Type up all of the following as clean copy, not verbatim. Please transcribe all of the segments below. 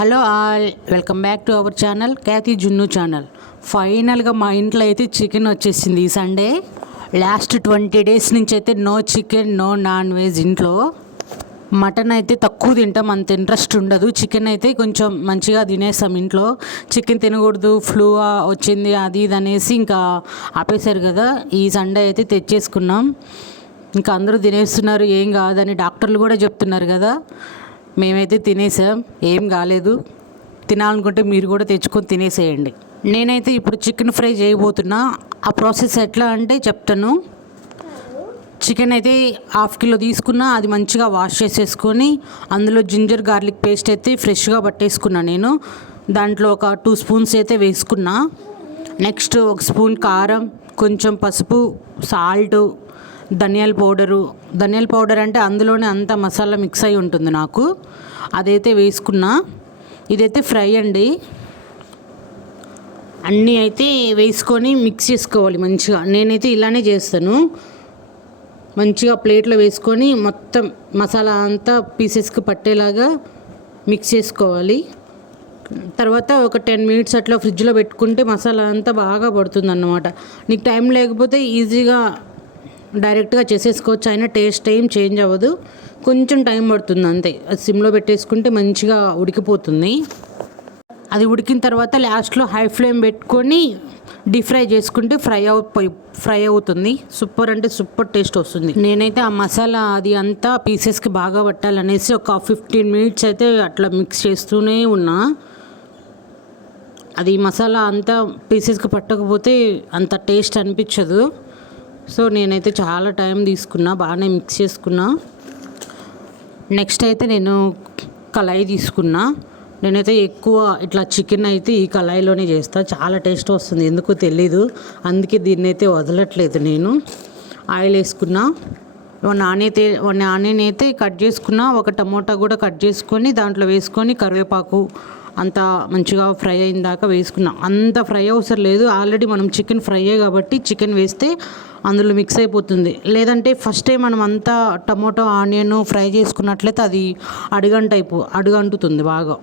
Hello all, welcome back to our channel Kyathi Junnu channel. ఫైనల్గా మా ఇంట్లో అయితే చికెన్ వచ్చేసింది ఈ సండే. లాస్ట్ 20 days నుంచి అయితే no chicken, no non veg ఇంట్లో. మటన్ అయితే తక్కువ తింటాం, అంత ఇంట్రెస్ట్ ఉండదు. చికెన్ అయితే కొంచెం మంచిగా తినేస్తాం ఇంట్లో. చికెన్ తినకూడదు, ఫ్లూ వచ్చింది అది ఇది అనేసి ఇంకా ఆపేశారు కదా. ఈ సండే అయితే తెచ్చేసుకున్నాం. ఇంకా అందరూ తినేస్తున్నారు, ఏం కాదని డాక్టర్లు కూడా చెప్తున్నారు కదా. మేమైతే తినేసాం, ఏం కాలేదు. తినాలనుకుంటే మీరు కూడా తెచ్చుకొని తినేసేయండి. నేనైతే ఇప్పుడు చికెన్ ఫ్రై చేయబోతున్నా. ఆ ప్రాసెస్ ఎట్లా అంటే చెప్తాను. చికెన్ అయితే 1/2 kilo తీసుకున్నా. అది మంచిగా వాష్ చేసేసుకొని అందులో జింజర్ గార్లిక్ పేస్ట్ అయితే ఫ్రెష్గా పట్టేసుకున్నా నేను. దాంట్లో ఒక 2 spoons అయితే వేసుకున్నా. నెక్స్ట్ 1 spoon కారం, కొంచెం పసుపు, సాల్ట్, ధనియాల పౌడర్ అంటే అందులోనే అంత మసాలా మిక్స్ అయి ఉంటుంది నాకు. అదైతే వేసుకున్నా. ఇదైతే ఫ్రై అండి. అన్నీ అయితే వేసుకొని మిక్స్ చేసుకోవాలి మంచిగా. నేనైతే ఇలానే చేస్తాను. మంచిగా ప్లేట్లో వేసుకొని మొత్తం మసాలా అంతా పీసెస్కి పట్టేలాగా మిక్స్ చేసుకోవాలి. తర్వాత ఒక 10 minutes అట్లా ఫ్రిడ్జ్లో పెట్టుకుంటే మసాలా అంతా బాగా పడుతుంది అన్నమాట. నీకు టైం లేకపోతే ఈజీగా డైరెక్ట్గా చేసేసుకోవచ్చు, అయినా టేస్ట్ ఏం చేంజ్ అవ్వదు. కొంచెం టైం పడుతుంది అంతే. అది సిమ్లో పెట్టేసుకుంటే మంచిగా ఉడికిపోతుంది. అది ఉడికిన తర్వాత లాస్ట్లో హై ఫ్లేమ్ పెట్టుకొని డీప్ ఫ్రై చేసుకుంటే ఫ్రై అవుతుంది. సూపర్ అంటే సూపర్ టేస్ట్ వస్తుంది. నేనైతే ఆ మసాలా అది అంతా పీసెస్కి బాగా పట్టాలనేసి ఒక 15 minutes అయితే అట్లా మిక్స్ చేస్తూనే ఉన్నా. అది మసాలా అంతా పీసెస్కి పట్టకపోతే అంత టేస్ట్ అనిపించదు. సో నేనైతే చాలా టైం తీసుకున్నా, బాగానే మిక్స్ చేసుకున్నా. నెక్స్ట్ అయితే నేను కళాయి తీసుకున్నా. నేనైతే ఎక్కువ ఇట్లా చికెన్ అయితే ఈ కళాయిలోనే చేస్తాను. చాలా టేస్ట్ వస్తుంది, ఎందుకో తెలీదు. అందుకే దీన్ని అయితే వదలట్లేదు నేను. ఆయిల్ వేసుకున్నా. ఆనియన్ అయితే కట్ చేసుకున్నా. ఒక టమోటా కూడా కట్ చేసుకొని దాంట్లో వేసుకొని కరివేపాకు అంతా మంచిగా ఫ్రై అయిన దాకా వేసుకున్నాం. అంత ఫ్రై అవసరం లేదు, ఆల్రెడీ మనం చికెన్ ఫ్రైయే కాబట్టి చికెన్ వేస్తే అందులో మిక్స్ అయిపోతుంది. లేదంటే ఫస్టే మనం అంతా టమోటో ఆనియన్ ఫ్రై చేసుకున్నట్లయితే అది అడుగంటుతుంది బాగా.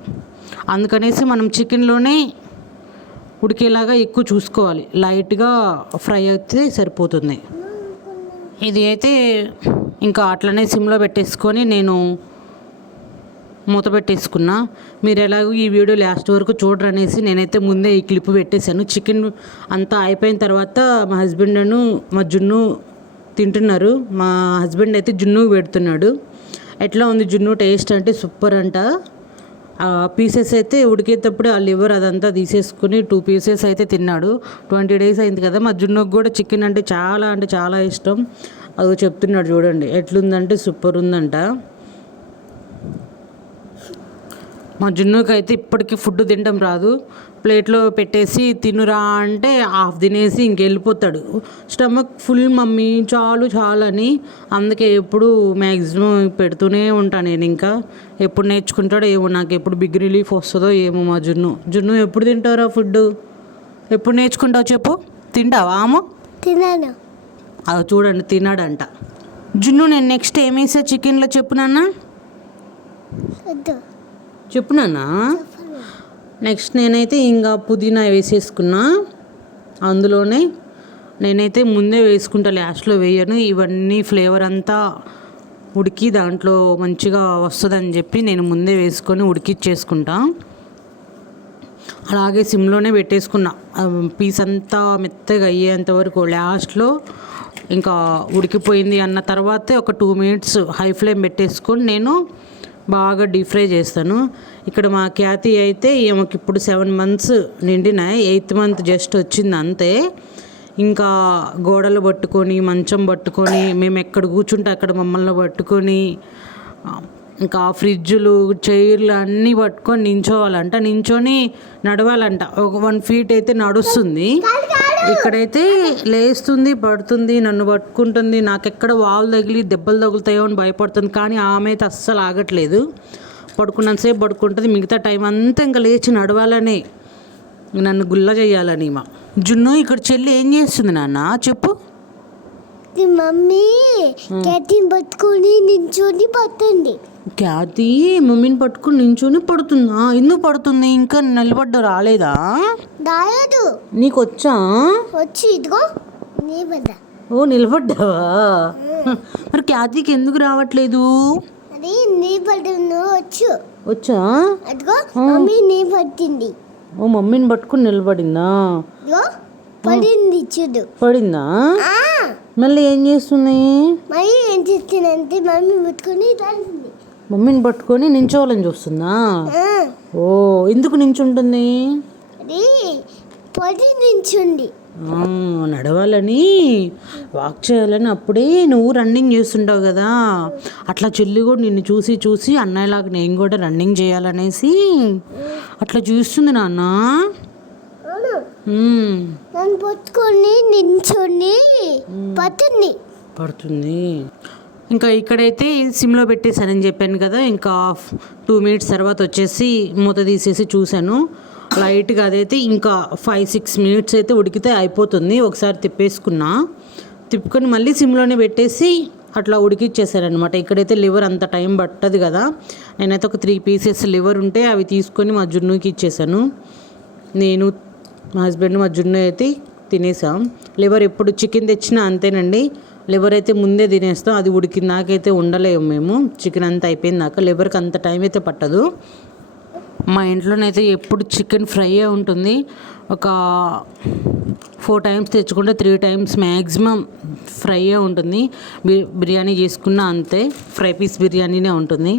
అందుకనేసి మనం చికెన్లోనే ఉడికేలాగా ఎక్కువ చూసుకోవాలి. లైట్గా ఫ్రై అయితే సరిపోతుంది. ఇది అయితే ఇంకా అట్లనే సిమ్లో పెట్టేసుకొని నేను మూత పెట్టేసుకున్నా. మీరు ఎలాగో ఈ వీడియో లాస్ట్ వరకు చూడరనేసి నేనైతే ముందే ఈ క్లిప్ పెట్టేశాను. చికెన్ అంతా అయిపోయిన తర్వాత మా హస్బెండ్ మా జున్ను తింటున్నారు. మా హస్బెండ్ అయితే జున్ను పెడుతున్నాడు. ఎట్లా ఉంది జున్ను టేస్ట్ అంటే సూపర్ అంట. పీసెస్ అయితే ఉడికేటప్పుడు ఆ లివర్ అదంతా తీసేసుకుని 2 pieces అయితే తిన్నాడు. 20 days అయింది కదా. మా జున్నుకు కూడా చికెన్ అంటే చాలా ఇష్టం. అది చెప్తున్నాడు చూడండి ఎట్లుందంటే సూపర్ ఉందంట. మా జున్నుకి అయితే ఇప్పటికీ ఫుడ్ తినడం రాదు. ప్లేట్లో పెట్టేసి తినురా అంటే హాఫ్ తినేసి ఇంకెళ్ళిపోతాడు. స్టమక్ ఫుల్ మమ్మీ చాలు అని. అందుకే ఎప్పుడు మ్యాక్సిమం పెడుతూనే ఉంటాను నేను. ఇంకా ఎప్పుడు నేర్చుకుంటాడో ఏమో, నాకు ఎప్పుడు బిగ్ రిలీఫ్ వస్తుందో ఏమో. మా జున్ను ఎప్పుడు తింటారా ఫుడ్? ఎప్పుడు నేర్చుకుంటావు చెప్పు? తింటావా ఆమె? తిన్నాను. అది చూడండి తిన్నాడంట జున్ను. నేను నెక్స్ట్ ఏమేసా చికెన్లో చెప్పు నాన్న, చెప్పు నాన్న. నెక్స్ట్ నేనైతే ఇంకా పుదీనా వేసేసుకున్నా. అందులోనే నేనైతే ముందే వేసుకుంటా, లాస్ట్లో వేయను. ఇవన్నీ ఫ్లేవర్ అంతా ఉడికి దాంట్లో మంచిగా వస్తుందని చెప్పి నేను ముందే వేసుకొని ఉడికిచ్చేసుకుంటా. అలాగే సిమ్లోనే పెట్టేసుకున్నా. పీస్ అంతా మెత్తగా అయ్యేంత వరకు. లాస్ట్లో ఇంకా ఉడికిపోయింది అన్న తర్వాతే ఒక 2 minutes హై ఫ్లేమ్ పెట్టేసుకొని నేను బాగా డీప్ ఫ్రై చేస్తాను. ఇక్కడ మా ఖ్యాతి అయితే ఈమెకి ఇప్పుడు 7 months నిండినాయి. 8th month జస్ట్ వచ్చింది అంతే. ఇంకా గోడలు పట్టుకొని మంచం పట్టుకొని మేము ఎక్కడ కూర్చుంటే అక్కడ మమ్మల్ని పట్టుకొని ఇంకా ఫ్రిడ్జులు చైర్లు అన్నీ పట్టుకొని నించొని నడవాలంట. ఒక 1 feet అయితే నడుస్తుంది. ఇక్కడైతే లేస్తుంది, పడుతుంది, నన్ను పట్టుకుంటుంది. నాకెక్కడ వాల్ తగిలి దెబ్బలు తగులుతాయో అని భయపడుతుంది. కానీ ఆమె అయితే అస్సలు ఆగట్లేదు. పడుకున్నంతసేపు పడుకుంటుంది, మిగతా టైం అంతా ఇంకా లేచి నడవాలని, నన్ను గుల్ల చేయాలని. మా జున్ను ఇక్కడ చెల్లి ఏం చేస్తుంది నాన్న చెప్పు? మమ్మీ క్యాటీని పట్టుకొని నించొని పడుతుంది. ఖ్యాతి మమ్మీని పట్టుకుని నించుని పడుతుందా? ఎందుకు పడుతుంది? ఇంకా నిలబడ్డ రాలేదా? రాలేదు. నీకు వచ్చా? వచ్చి ఇదిగో నిలబడ్డా. ఓ నిలబడ్డావా? మరి ఖ్యాతికి ఎందుకు రావట్లేదు? అది నిలబడ్డా వచ్చు. వచ్చా? అదిగో మమ్మీ నిలబడింది. ఓ మమ్మీని పట్టుకుని నిలబడిందా? ఇదిగో పడింది చూడు. పడిందా? మళ్ళీ ఏం చేస్తుంది? మళ్ళీ ఏం చేస్తుందంటే మమ్మీ పట్టుకొని తంటుంది. మమ్మీని పట్టుకొని నించోవాలని చూస్తుందా? ఓ ఎందుకు నించుంటుంది? అది పడి నించుంది. నడవాలని వాక్ చేయాలని అప్పుడే నువ్వు రన్నింగ్ చేస్తుంటావు కదా, అట్లా చెల్లి కూడా నిన్ను చూసి చూసి అన్నయ్యలాగా నేను కూడా రన్నింగ్ చేయాలనేసి అట్లా చూస్తుంది నాన్న. నన్ను పట్టుకొని నించుని పడుతుంది. ఇంకా ఇక్కడైతే సిమ్లో పెట్టేశానని చెప్పాను కదా, ఇంకా 2 minutes తర్వాత వచ్చేసి మూత తీసేసి చూశాను. లైట్గా అదైతే ఇంకా 5-6 minutes అయితే ఉడికితే అయిపోతుంది. ఒకసారి తిప్పుకొని మళ్ళీ సిమ్లోనే పెట్టేసి అట్లా ఉడికిచ్చేసారనమాట. ఇక్కడైతే లివర్ అంత టైం పట్టదు కదా, నేనైతే ఒక 3 pieces లివర్ ఉంటే అవి తీసుకొని మా జున్నుకి ఇచ్చేసాను. నేను మా హస్బెండ్ మా జున్ను అయితే తినేసాం. లివర్ ఎప్పుడు చికెన్ తెచ్చినా అంతేనండి, లివర్ అయితే ముందే తినేస్తాం. అది ఉడికినాకైతే ఉండలేము మేము. చికెన్ అంతా అయిపోయిందాక లివర్కి అంత టైం అయితే పట్టదు. మా ఇంట్లోనైతే ఎప్పుడు చికెన్ ఫ్రై ఉంటుంది. ఒక 4 times తెచ్చుకుంటే 3 times మ్యాక్సిమం ఫ్రై ఉంటుంది. బిర్యానీ చేసుకున్నా అంతే, ఫ్రై పీస్ బిర్యానీనే ఉంటుంది.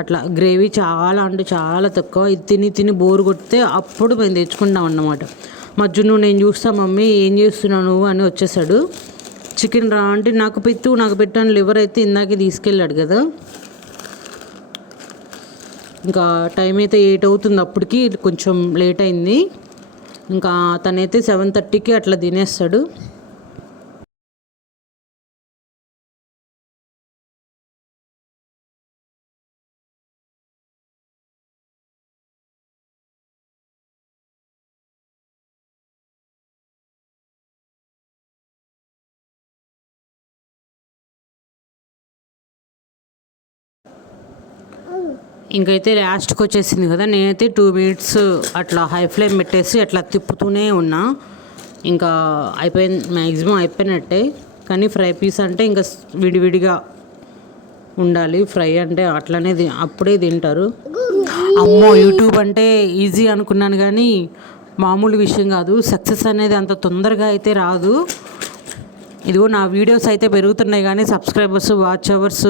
అట్లా గ్రేవీ చాలా అంటే చాలా తక్కువ. ఇది తిని బోరు కొడితే అప్పుడు మేము తెచ్చుకుంటాం అన్నమాట. మా జున్ను నేను చూస్తా మమ్మీ ఏం చేస్తున్నావు నువ్వు అని వచ్చేసాడు. చికెన్ రా అంటే నాకు పెట్టాను. లివర్ అయితే ఇందాకే తీసుకెళ్ళాడు కదా. ఇంకా టైం అయితే 8 అవుతుంది, అప్పటికి కొంచెం లేట్ అయింది. ఇంకా తనైతే 7:30కి అట్లా తినేస్తాడు. ఇంకైతే లాస్ట్కి వచ్చేసింది కదా, నేనైతే 2 minutes అట్లా హై ఫ్లేమ్ పెట్టేసి అట్లా తిప్పుతూనే ఉన్నా. ఇంకా మ్యాక్సిమం అయిపోయినట్టే. కానీ ఫ్రై పీస్ అంటే ఇంకా విడివిడిగా ఉండాలి. ఫ్రై అంటే అట్లనే అప్పుడే తింటారు. అమ్మో యూట్యూబ్ అంటే ఈజీ అనుకున్నాను కానీ మామూలు విషయం కాదు. సక్సెస్ అనేది అంత తొందరగా అయితే రాదు. ఇదిగో నా వీడియోస్ అయితే పెరుగుతున్నాయి కానీ సబ్స్క్రైబర్స్, వాచ్ అవర్స్,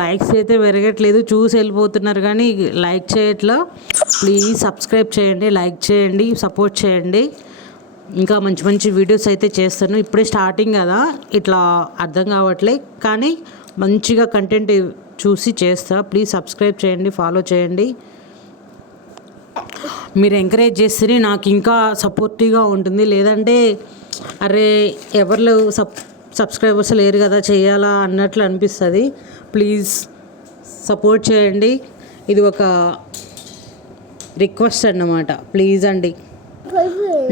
లైక్స్ అయితే పెరగట్లేదు. చూసి వెళ్ళిపోతున్నారు కానీ లైక్ చేయట్లా. ప్లీజ్ సబ్స్క్రైబ్ చేయండి, లైక్ చేయండి, సపోర్ట్ చేయండి. ఇంకా మంచి మంచి వీడియోస్ అయితే చేస్తాను. ఇప్పుడే స్టార్టింగ్ కదా, ఇట్లా అర్థం కావట్లే కానీ మంచిగా కంటెంట్ చూసి చేస్తా. ప్లీజ్ సబ్స్క్రైబ్ చేయండి, ఫాలో చేయండి. మీరు ఎంకరేజ్ చేస్తే నాకు ఇంకా సపోర్టివ్గా ఉంటుంది. లేదంటే అరే ఎవరు సబ్స్క్రైబర్స్ లేరు కదా చేయాలా అన్నట్లు అనిపిస్తుంది. ప్లీజ్ సపోర్ట్ చేయండి. ఇది ఒక రిక్వెస్ట్ అన్నమాట. ప్లీజ్ అండి.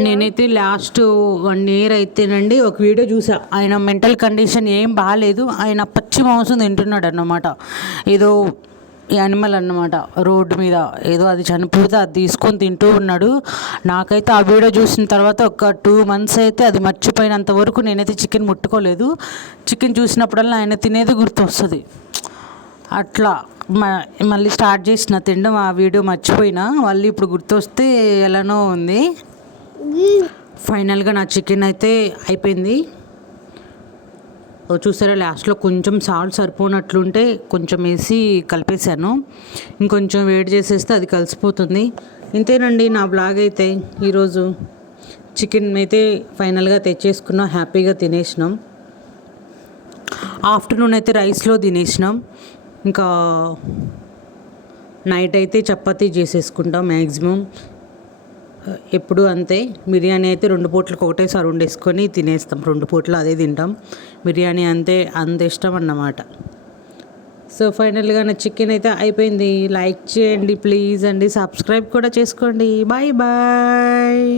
నేనైతే లాస్ట్ 1 year అయితేనండి ఒక వీడియో చూసా. ఆయన మెంటల్ కండిషన్ ఏం బాగాలేదు. ఆయన పచ్చి మాంసం తింటున్నాడు అన్నమాట. ఏదో యానిమల్ అన్నమాట, రోడ్డు మీద ఏదో అది చనిపోతే అది తీసుకొని తింటూ ఉన్నాడు. నాకైతే ఆ వీడియో చూసిన తర్వాత ఒక 2 months అయితే అది మర్చిపోయినంత వరకు నేనైతే చికెన్ ముట్టుకోలేదు. చికెన్ చూసినప్పుడల్లా ఆయన తినేది గుర్తొస్తుంది. అట్లా మళ్ళీ స్టార్ట్ చేసిన తినడం. ఆ వీడియో మర్చిపోయినా, మళ్ళీ ఇప్పుడు గుర్తొస్తే ఎలానో ఉంది. ఫైనల్గా నా చికెన్ అయితే అయిపోయింది. చూసారా లాస్ట్లో కొంచెం సాల్ట్ సరిపోనట్లుంటే కొంచెం వేసి కలిపేశాను. ఇంకొంచెం వేడి చేసేస్తే అది కలిసిపోతుంది. ఇంతేనండి నా బ్లాగ్ అయితే. ఈరోజు చికెన్ అయితే ఫైనల్గా తెచ్చేసుకున్నాం, హ్యాపీగా తినేసినాం. ఆఫ్టర్నూన్ అయితే రైస్లో తినేసినాం. ఇంకా నైట్ అయితే చపాతీ చేసేసుకుంటాం మ్యాక్సిమం. ఎప్పుడు అంతే. బిర్యానీ అయితే 2 పూటలకు ఒకటేసారి వండేసుకొని తినేస్తాం. 2 పూటలు అదే తింటాం. బిర్యానీ అంత ఇష్టం అన్నమాట. సో ఫైనల్గా నా చికెన్ అయితే అయిపోయింది. లైక్ చేయండి ప్లీజ్ అండి, సబ్స్క్రైబ్ కూడా చేసుకోండి. Bye bye.